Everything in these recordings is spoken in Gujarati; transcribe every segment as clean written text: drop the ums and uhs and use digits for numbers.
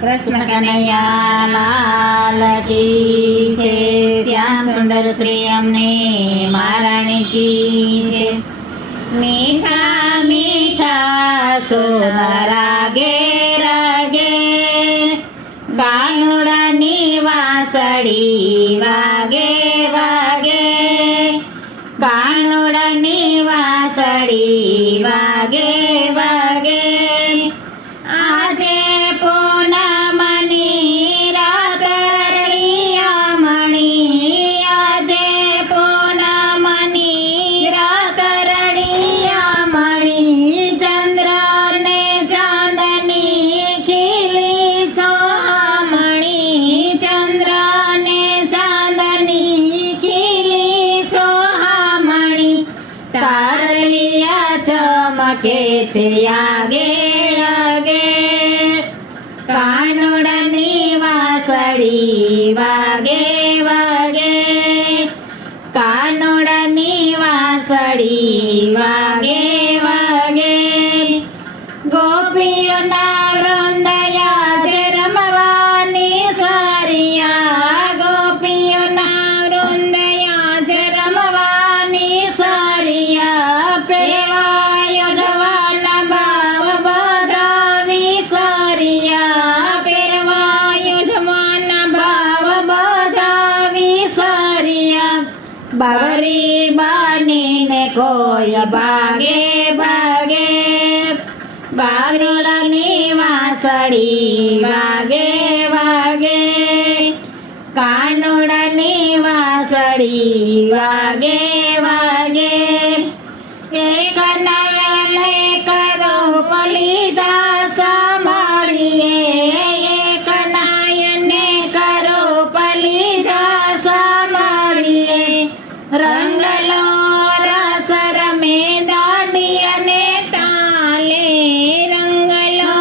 કૃષ્ણ કનૈયા લાલ કી છે, શ્યામ સુંદર શ્રી અમને મહારાણી કી છે। મીઠા મીઠા સોના રાગે રાગે, ગાયોડાની વાંસળી વાગે વાગે, ગાયોડાની વાંસળી વાગે વાગે। આજે પૂનમની રાત રળિયા મણી, આજે પૂનમની રાત રળિયા મણી, ચંદ્ર ને ચાંદની ખીલી સોહામણી, ચંદ્ર ને ચાંદની ખીલી સોહામણી, તારલિયા ચમકે છે આગે આગે, કાનોડાની વાંસળી વાગે વાગે, કાનોડાની વાંસળી વાગે વાગે। ગોપીઓના વૃંદયા જે રમવાની સરિયા, ગોપીઓના વૃંદયા જે રમવાની સરિયા, પેરવાયો ઢવાના ભાવ બધા વિસરિયા, પેરવાયો ઢવાના ભાવ બધા વિસરિયા। બાવરી બાનીને કોઈ ભાગે ભાગે, બાવરીની વાંસળી વાગે વાગે, કાનોડાની વાંસળી વાગે વાગે। એક નયને કરો પલીધા સાંભળીએ, એક નયને કરો પલીધા સાંભળીએ, રંગલો રસ રમે દાંડિયાને તાલે, રંગલો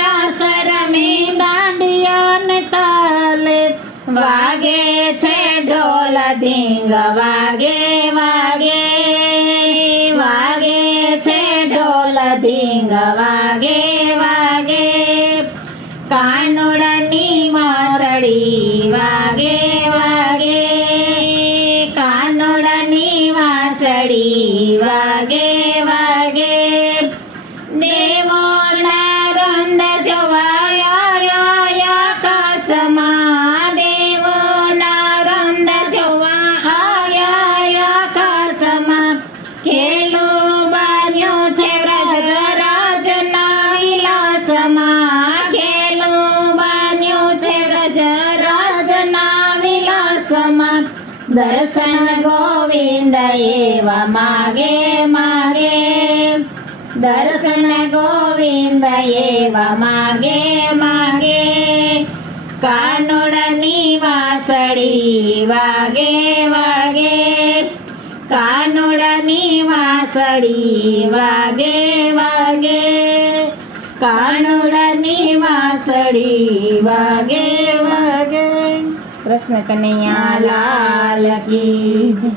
રસ રમે દાંડિયાને તાલે, વાગે છે ઢોલ ધીંગ વાગે વાગે, વાગે છે ઢોલ ધીંગ વાગે વાગે, કાનોડાની વાંસળી વાગે વાગે, કાનોડાની વાંસળી વાગે વાગે। દેવોના વૃંદ જોવાયા આકાશમાં, દેવોના વૃંદ જોવાયા આકાશમાં, ખેલું બન્યું છે વ્રજરાજના વિલાસમાં, ખેલું બન્યું છે વ્રજરાજના વિલાસમાં, દર્શન ગોવિંદ એવા માગે માગે, દર્શન ગોવિંદ એવા માગે માગે, કાનોડાની વાંસળી વાગે વાગે, કાનોડાની વાંસળી વાગે વાગે, કાનોડાની વાંસળી વાગે વાગે। કૃષ્ણ કનૈયા લાલ કી જય।